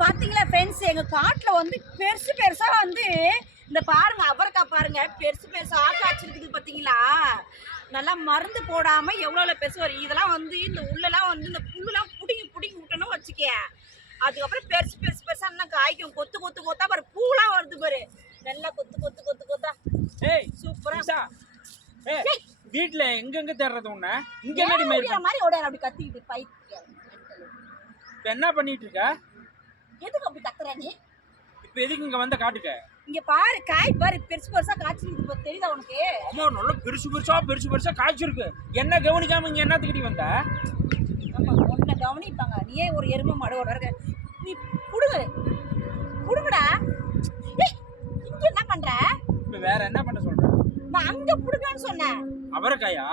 பாத்தீங்களா ஃப்ரெண்ட்ஸ் எங்க காட்டுல வந்து பெருசு பெருசா வந்து இந்த பாருங்க அவரைக்காய் பாருங்க. பெருசு பெருசா ஆக்காச்சு இருக்குது பாத்தீங்களா? நல்லா மருந்து போடாம எவ்வளவு பெருசு வரும். இதெல்லாம் வந்து இந்த உள்ளெல்லாம் வந்து இந்த புல்லுலாம் புடுங்கி புடுங்கி விட்டணும் வச்சுக்க அதுக்கப்புறம் பெருசு பெருசு பெருசா இன்னும் காய்க்கும். கொத்து கொத்து கொத்தா பாரு பூலாம் வருது பாரு. நல்லா கொத்து கொத்து கொத்து கொத்தா. ஏய் சூப்பரா. வீட்ல எங்கெங்க தேடுறது உன்ன? இங்க ஓடிற மாதிரி ஓட அப்படி கத்திக்கிட்டு பைத்தியம். என்ன பண்ணிட்டு இருக்க? எதுக்கு அப்படி கத்துற நீ? இப்ப எதுக்கு இங்க வந்த காட்டுக்க? இங்க பாரு காய் பாரு பெருசு பெருசா காய்ச்சிருக்கு இப்ப தெரியுதா உனக்கு? அம்மா நல்லா பெருசு பெருசா பெருசு பெருசா காய்ச்சிருக்கு. என்ன கவனிக்காம இங்க என்னத்துக்கிட்டி வந்த? ஆமா உன்னை கவனிப்பாங்க. நீயே ஒரு எருமை மாடோட இருக்க நீ புடுங்க புடுங்கடா ஏய் இங்க என்ன பண்ற? இப்ப வேற என்ன பண்ண சொல்ற? நான் அங்க புடுங்கன்னு சொன்னேன். அவரைக்காயா?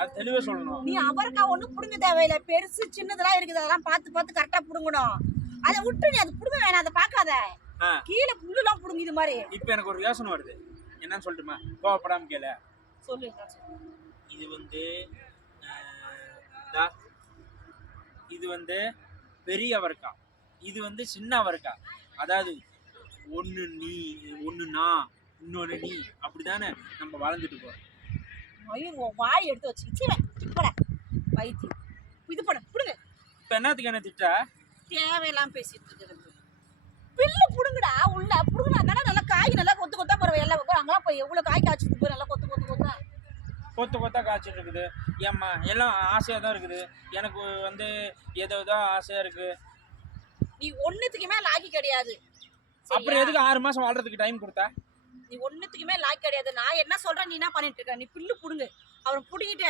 அது தெளிவா சொல்லணும். நீ அவருக்கா ஒண்ணு புடுங்க தேவையில்ல. பெருசு சின்னதெல்லாம் இருக்குது. அதெல்லாம் பார்த்து பார்த்து கரெக்டா புடுங்கணும். அதை விட்டு நீ அது புடுங்க வேணாம் அதை பார்க்காத. கீழே புல்லுலாம் புடுங்க இது மாதிரி. இப்ப எனக்கு ஒரு யோசனை வருது. என்னன்னு சொல்லட்டுமா? கோவப்படாம கேள. சொல்லு இது வந்து. இது வந்து பெரிய அவரைக்காய் இது வந்து சின்ன அவரைக்காய் அதாவது ஒன்று நீ ஒன்று நான் இன்னொன்று நீ. அப்படிதானே நம்ம வளர்ந்துட்டு போகிறோம் மயூர் வாய் எடுத்து இப்பட. வைத்தியம் இது பண்ண புடுங்க. இப்போ என்னத்துக்கு என்ன திட்ட? தேவையெல்லாம் பேசிட்டு இருக்கிறது பில்லு புடுங்கடா உள்ள புடுங்கடா தானே நல்லா காய் நல்லா கொத்து கொத்தா போற எல்லாம் அங்கெல்லாம் போய் எவ்வளவு காய் காய்ச்சிட்டு போய் நல்லா கொத்து கொத்து கொத்தா? கொத்த கொத்தா காய்ச்சிட்டு இருக்குது. ஏம்மா எல்லாம் ஆசையாக தான் இருக்குது. எனக்கு வந்து ஏதோ ஏதோ ஆசையாக இருக்குது நீ ஒண்ணுத்துக்குமே லாக்கி கிடையாது. அப்புறம்? எதுக்கு ஆறு மாதம் வாழ்றதுக்கு டைம் கொடுத்தா? நீ ஒண்ணுத்துக்குமே லாக்கி கிடையாது. நான் என்ன சொல்றேன் நீ என்ன பண்ணிட்டு இருக்க? நீ பில்லு புடுங்க. அவன் புடுங்கிட்ட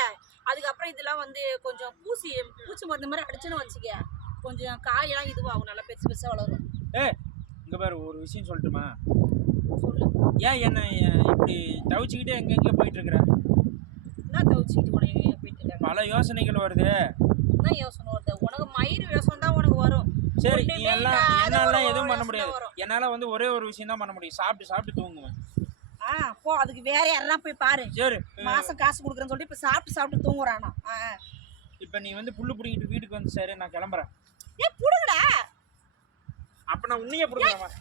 அதுக்கப்புறம் இதெல்லாம் வந்து கொஞ்சம் பூசி பூச்சி மருந்து மாதிரி அடிச்சுன்னு வச்சுக்க. கொஞ்சம் காயெல்லாம் இதுவாகும் நல்லா பெருசு பெருசா வளரும். ஏ இங்கே பாரு ஒரு விஷயம் சொல்லட்டுமா? சொல்லு. ஏன் என்ன இப்படி தவிச்சுக்கிட்டே எங்கெங்கே போயிட்டு இருக்கிற என்ன தவிச்சுக்கிட்டு உனக்கு எங்கேயோ போயிட்டு இருக்காங்க பல யோசனைகள் வருது. என்ன யோசனை வருது? உனக்கு மயிர் யோசனை தான் உனக்கு வரும். சரி நீ எல்லாம் இல்லாத என்னால ஒரு எதுவும் பண்ண முடியாது. என்னால வந்து ஒரே ஒரு விஷயம் தான் பண்ண முடியும். சாப்பிட்டு சாப்பிட்டு தூங்குவேன். ஆ போ அதுக்கு வேற யாரெல்லாம் போய் பாரு. சரி மாசம் காசு கொடுக்குறேன்னு சொல்லிட்டு இப்ப சாப்பிட்டு சாப்பிட்டு தூங்குறானா. இப்போ நீ வந்து புல்லு பிடிக்கிட்டு வீட்டுக்கு வந்து சரி நான் கிளம்புறேன். ஏன் புடுங்கடா. அப்ப நான் உன்னையே பிடிக்கிறேன்